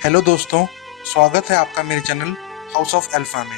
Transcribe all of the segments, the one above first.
Hello दोस्तों, स्वागत है आपका मेरे चैनल हाउस ऑफ अल्फा में।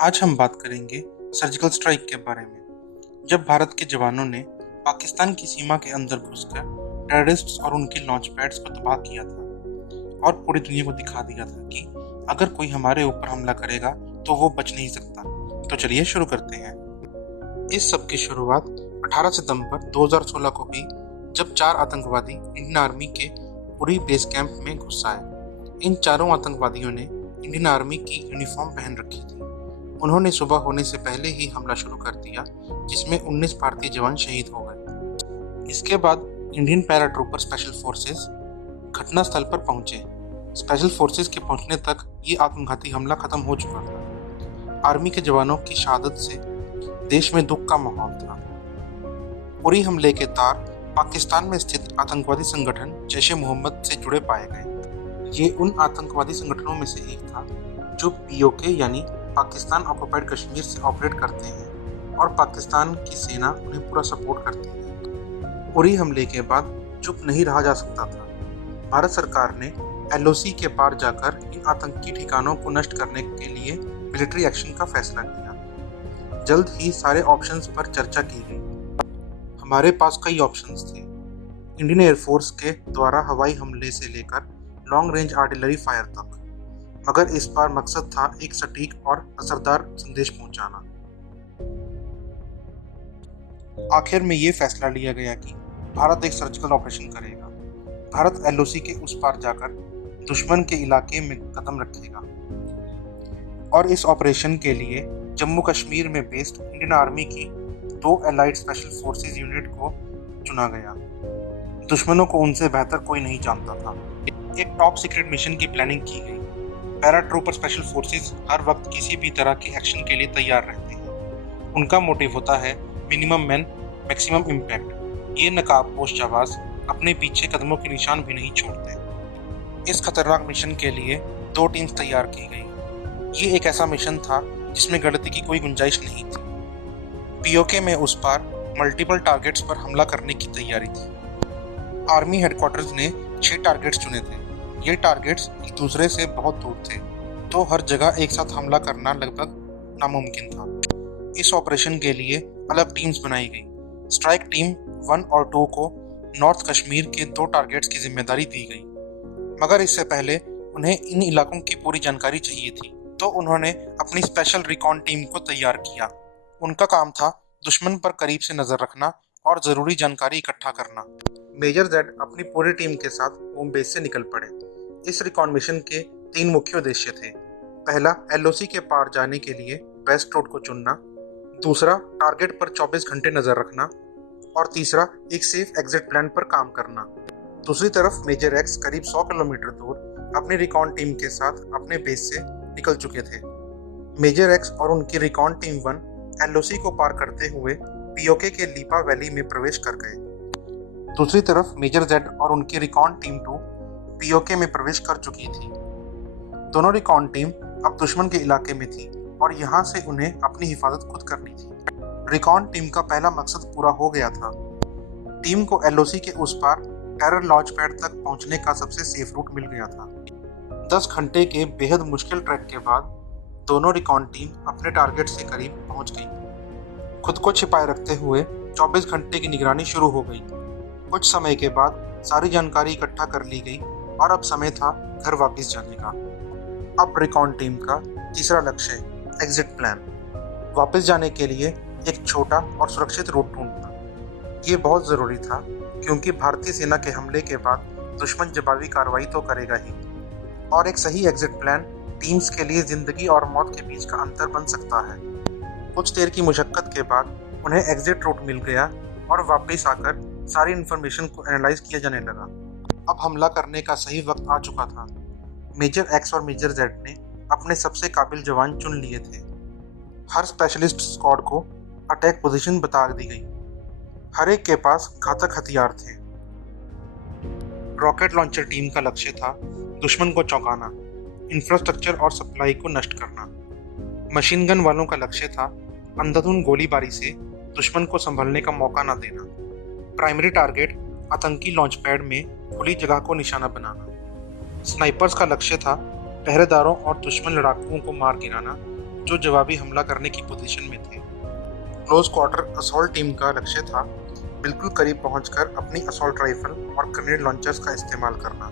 आज हम बात करेंगे सर्जिकल स्ट्राइक के बारे में। जब भारत के जवानों ने पाकिस्तान की सीमा के अंदर घुसकर टेररिस्ट्स और उनके लॉन्च पैड्स को तबाह किया था और पूरी दुनिया को दिखा दिया था कि अगर कोई हमारे ऊपर हमला करेगा तो वो बच नहीं सकता। तो चलिए शुरू करते हैं। इस सब की शुरुआत 18 सितंबर 2016 को हुई, जब 4 आतंकवादी इंडियन आर्मी के उरी बेस कैंप में घुस आए। इन चारों आतंकवादियों ने इंडियन आर्मी की यूनिफॉर्म पहन रखी थी। उन्होंने सुबह होने से पहले ही हमला शुरू कर दिया, जिसमें 19 भारतीय जवान शहीद हो गए। इसके बाद इंडियन पैराट्रूपर स्पेशल फोर्सेस घटनास्थल पर पहुंचे। स्पेशल फोर्सेस के पहुंचने तक ये आत्मघाती हमला खत्म हो चुका था। आर्मी के जवानों की शहादत से देश में दुख का माहौल था। उरी हमले के तार पाकिस्तान में स्थित आतंकवादी संगठन जैश ए मोहम्मद से जुड़े पाए गए। ये उन आतंकवादी संगठनों में से एक था जो पीओके यानी पाकिस्तान ऑक्युपाइड कश्मीर से ऑपरेट करते हैं और पाकिस्तान की सेना उन्हें पूरा सपोर्ट करती है। उरी हमले के बाद चुप नहीं रहा जा सकता था। भारत सरकार ने एलओसी के पार जाकर इन आतंकी ठिकानों को नष्ट करने के लिए मिलिट्री एक्शन का फैसला किया। जल्द ही सारे ऑप्शंस पर चर्चा की गई। हमारे पास कई ऑप्शंस थे। इंडियन एयरफोर्स के द्वारा हवाई हमले से लेकर लॉन्ग रेंज आर्टिलरी फायर तक, मगर इस बार मकसद था एक सटीक और असरदार संदेश पहुंचाना। आखिर में ये फैसला लिया गया कि भारत एक सर्जिकल ऑपरेशन करेगा। भारत एलओसी के उस पार जाकर दुश्मन के इलाके में कदम रखेगा और इस ऑपरेशन के लिए जम्मू कश्मीर में बेस्ड इंडियन आर्मी की 2 एलाइड स्पेशल फोर्सेस यूनिट को चुना गया। दुश्मनों को उनसे बेहतर कोई नहीं जानता था। एक टॉप सीक्रेट मिशन की प्लानिंग की गई। पैराट्रूपर स्पेशल फोर्सेस हर वक्त किसी भी तरह के एक्शन के लिए तैयार रहते हैं। उनका मोटिव होता है मिनिमम मैन मैक्सिमम इम्पैक्ट। ये नकाबपोश जाबाज अपने पीछे कदमों के निशान भी नहीं छोड़ते। इस खतरनाक मिशन के लिए 2 टीम्स तैयार की गई। ये एक ऐसा मिशन था जिसमें गलती की कोई गुंजाइश नहीं थी। पीओके में उस पार मल्टीपल टारगेट्स पर हमला करने की तैयारी थी। आर्मी हेडक्वार्टर्स ने 6 टारगेट्स चुने थे। ये टारगेट्स एक दूसरे से बहुत दूर थे, तो हर जगह एक साथ हमला करना लगभग नामुमकिन था। इस ऑपरेशन के लिए अलग टीम्स बनाई गई। स्ट्राइक टीम 1 और 2 को नॉर्थ कश्मीर के 2 टारगेट्स की जिम्मेदारी दी गई, मगर इससे पहले उन्हें इन इलाकों की पूरी जानकारी चाहिए थी, तो उन्होंने अपनी स्पेशल रिकॉन टीम को तैयार किया। उनका काम था दुश्मन पर करीब से नजर रखना और जरूरी जानकारी इकट्ठा करना। मेजर जेड अपनी पूरी टीम के साथ होम बेस से निकल पड़े। इस रिकॉन मिशन के 3 मुख्य उद्देश्य थे। पहला, एलओसी के पार जाने के लिए बेस्ट रोड को चुनना। दूसरा, टारगेट पर 24 घंटे नजर रखना। और तीसरा, एक सेफ एग्जिट प्लान पर काम करना। दूसरी तरफ मेजर एक्स करीब 100 किलोमीटर दूर अपनी रिकॉन टीम के साथ अपने बेस से निकल चुके थे। मेजर एक्स और उनकी रिकॉन टीम 1 एलओसी को पार करते हुए पीओके के लीपा वैली में प्रवेश कर गए। दूसरी तरफ मेजर जेड और उनकी रिकॉन टीम 2 पीओके में प्रवेश कर चुकी थी। दोनों रिकॉन टीम अब दुश्मन के इलाके में थी और यहाँ से उन्हें अपनी हिफाजत खुद करनी थी। रिकॉन टीम का पहला मकसद पूरा हो गया था। टीम को एलओसी के उस पार टेरर लॉन्च पैड तक पहुंचने का सबसे सेफ रूट मिल गया था। 10 घंटे के बेहद मुश्किल ट्रैक के बाद दोनों रिकॉन टीम अपने टारगेट से करीब पहुंच गई। खुद को छिपाए रखते हुए 24 घंटे की निगरानी शुरू हो गई। कुछ समय के बाद सारी जानकारी इकट्ठा कर ली गई और अब समय था घर वापस जाने का। अब रिकॉन टीम का तीसरा लक्ष्य, एग्जिट प्लान। वापस जाने के लिए एक छोटा और सुरक्षित रूट ढूंढना। ये बहुत ज़रूरी था, क्योंकि भारतीय सेना के हमले के बाद दुश्मन जवाबी कार्रवाई तो करेगा ही, और एक सही एग्जिट प्लान टीम्स के लिए ज़िंदगी और मौत के बीच का अंतर बन सकता है। कुछ देर की मुशक्कत के बाद उन्हें एग्जिट रूट मिल गया और वापस आकर सारी इन्फॉर्मेशन को एनालाइज किया जाने लगा। अब हमला करने का सही वक्त आ चुका था। मेजर एक्स और मेजर जेड ने अपने सबसे काबिल जवान चुन लिए थे। हर स्पेशलिस्ट स्क्वाड को अटैक पोजीशन बता दी गई। हर एक के पास घातक हथियार थे। रॉकेट लॉन्चर टीम का लक्ष्य था दुश्मन को चौंकाना, इंफ्रास्ट्रक्चर और सप्लाई को नष्ट करना। मशीन गन वालों का लक्ष्य था अंधाधुंध गोलीबारी से दुश्मन को संभलने का मौका न देना। प्राइमरी टारगेट आतंकी लॉन्च पैड में खुली जगह को निशाना बनाना। स्नाइपर्स का लक्ष्य था पहरेदारों और दुश्मन लड़ाकुओं को मार गिराना जो जवाबी हमला करने की पोजीशन में थे। क्लोज क्वार्टर असॉल्ट टीम का लक्ष्य था बिल्कुल करीब पहुंचकर अपनी असॉल्ट राइफल और ग्रेनेड लॉन्चर्स का इस्तेमाल करना।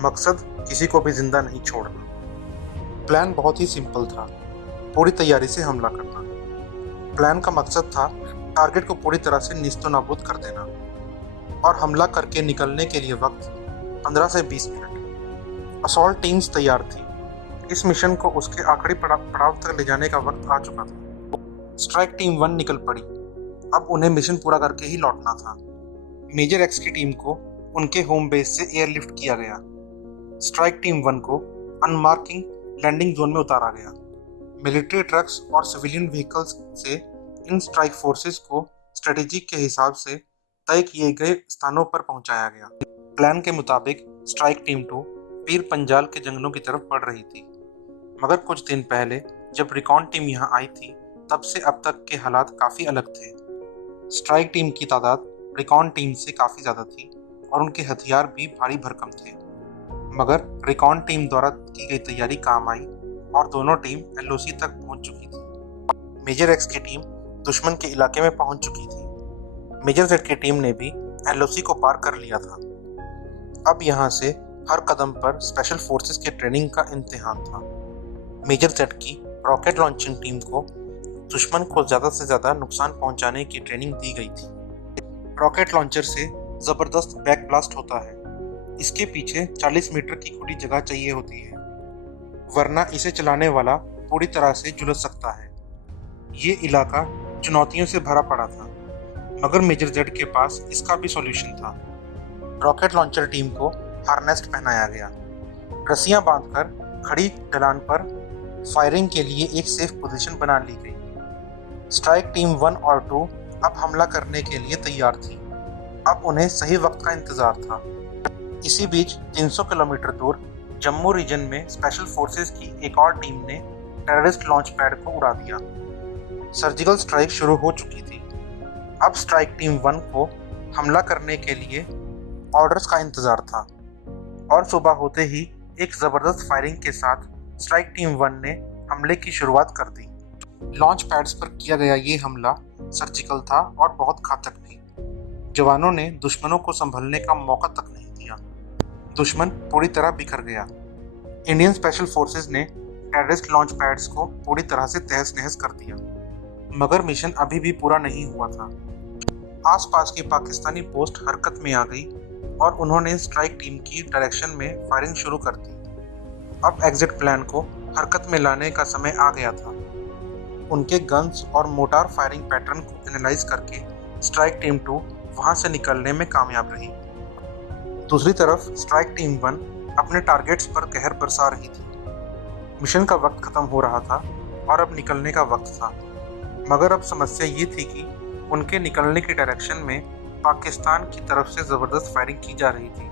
मकसद किसी को भी जिंदा नहीं छोड़ना। प्लान बहुत ही सिंपल था, पूरी तैयारी से हमला करना। प्लान का मकसद था टारगेट को पूरी तरह से निस्तो नाबूद कर देना और हमला करके निकलने के लिए वक्त 15 से 20 मिनट। असॉल्ट टीम्स तैयार थी। इस मिशन को उसके आखिरी पड़ाव तक ले जाने का वक्त आ चुका था। स्ट्राइक टीम 1 निकल पड़ी। अब उन्हें मिशन पूरा करके ही लौटना था। मेजर एक्स की टीम को उनके होम बेस से एयरलिफ्ट किया गया। स्ट्राइक टीम 1 को अनमार्किंग लैंडिंग जोन में उतारा गया। मिलिट्री ट्रक्स और सिविलियन व्हीकल्स से इन स्ट्राइक फोर्सेस को स्ट्रेटेजी के हिसाब से तय किए गए स्थानों पर पहुंचाया गया। प्लान के मुताबिक स्ट्राइक टीम 2 पीर पंजाल के जंगलों की तरफ बढ़ रही थी, मगर कुछ दिन पहले जब रिकॉन टीम यहां आई थी तब से अब तक के हालात काफ़ी अलग थे। स्ट्राइक टीम की तादाद रिकॉन टीम से काफ़ी ज़्यादा थी और उनके हथियार भी भारी भरकम थे, मगर रिकॉन टीम द्वारा की गई तैयारी काम आई और दोनों टीम एलओसी तक पहुंच चुकी थी। मेजर एक्स की टीम दुश्मन के इलाके में पहुंच चुकी थी। मेजर जेड की टीम ने भी एलओसी को पार कर लिया था। अब यहाँ से हर कदम पर स्पेशल फोर्सेस के ट्रेनिंग का इम्तिहान था। मेजर जेड की रॉकेट लॉन्चिंग टीम को दुश्मन को ज़्यादा से ज़्यादा नुकसान पहुंचाने की ट्रेनिंग दी गई थी। रॉकेट लॉन्चर से ज़बरदस्त बैक ब्लास्ट होता है। इसके पीछे 40 मीटर की खुली जगह चाहिए होती है, वरना इसे चलाने वाला पूरी तरह से झुलस सकता है। ये इलाका चुनौतियों से भरा पड़ा था, मगर मेजर जेड के पास इसका भी सॉल्यूशन था। रॉकेट लॉन्चर टीम को हार्नेस पहनाया गया। रस्सियां बांधकर खड़ी ढलान पर फायरिंग के लिए एक सेफ पोजीशन बना ली गई। स्ट्राइक टीम 1 और 2 अब हमला करने के लिए तैयार थी। अब उन्हें सही वक्त का इंतजार था। इसी बीच 300 किलोमीटर दूर जम्मू रीजन में स्पेशल फोर्सेस की एक और टीम ने टेररिस्ट लॉन्च पैड को उड़ा दिया। सर्जिकल स्ट्राइक शुरू हो चुकी थी। अब स्ट्राइक टीम 1 को हमला करने के लिए ऑर्डर्स का इंतजार था और सुबह होते ही एक ज़बरदस्त फायरिंग के साथ स्ट्राइक टीम 1 ने हमले की शुरुआत कर दी। लॉन्च पैड्स पर किया गया ये हमला सर्जिकल था और बहुत घातक भी। जवानों ने दुश्मनों को संभलने का मौका तक नहीं दिया। दुश्मन पूरी तरह बिखर गया। इंडियन स्पेशल फोर्सेस ने टेररिस्ट लॉन्च पैड्स को पूरी तरह से तहस नहस कर दिया, मगर मिशन अभी भी पूरा नहीं हुआ था। आसपास की पाकिस्तानी पोस्ट हरकत में आ गई और उन्होंने स्ट्राइक टीम की डायरेक्शन में फायरिंग शुरू कर दी। अब एग्जिट प्लान को हरकत में लाने का समय आ गया था। उनके गन्स और मोटार फायरिंग पैटर्न को एनालाइज करके स्ट्राइक टीम 2 वहां से निकलने में कामयाब रही। दूसरी तरफ स्ट्राइक टीम 1 अपने टारगेट्स पर कहर बरसा रही थी। मिशन का वक्त खत्म हो रहा था और अब निकलने का वक्त था, मगर अब समस्या ये थी कि उनके निकलने की डायरेक्शन में पाकिस्तान की तरफ से ज़बरदस्त फायरिंग की जा रही थी।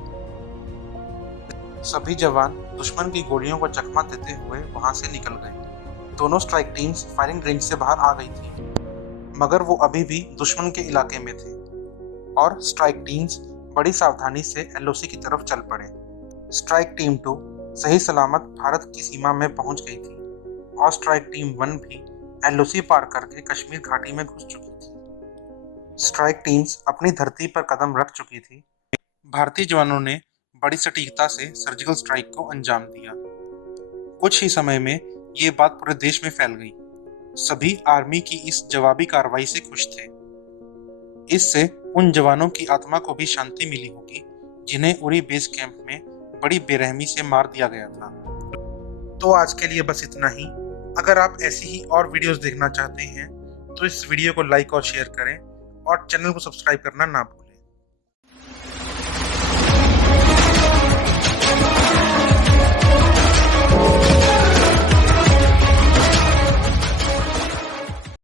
सभी जवान दुश्मन की गोलियों को चकमा देते हुए वहां से निकल गए। दोनों स्ट्राइक टीम्स फायरिंग रेंज से बाहर आ गई थी, मगर वो अभी भी दुश्मन के इलाके में थे और स्ट्राइक टीम्स बड़ी सावधानी से एलओसी की तरफ चल पड़े। स्ट्राइक टीम 2 सही सलामत भारत की सीमा में पहुंच गई थी और स्ट्राइक टीम 1 भी एलओसी पार करके कश्मीर घाटी में घुस चुकी थी। स्ट्राइक टीम्स अपनी धरती पर कदम रख चुकी थी। भारतीय जवानों ने बड़ी सटीकता से सर्जिकल स्ट्राइक को अंजाम दिया। कुछ ही समय में ये बात पूरे देश में फैल गई। सभी आर्मी की इस जवाबी कार्रवाई से खुश थे। इससे उन जवानों की आत्मा को भी शांति मिली होगी जिन्हें उरी बेस कैंप में बड़ी बेरहमी से मार दिया गया था। तो आज के लिए बस इतना ही। अगर आप ऐसी ही और वीडियोस देखना चाहते हैं तो इस वीडियो को लाइक और शेयर करें और चैनल को सब्सक्राइब करना ना भूलें।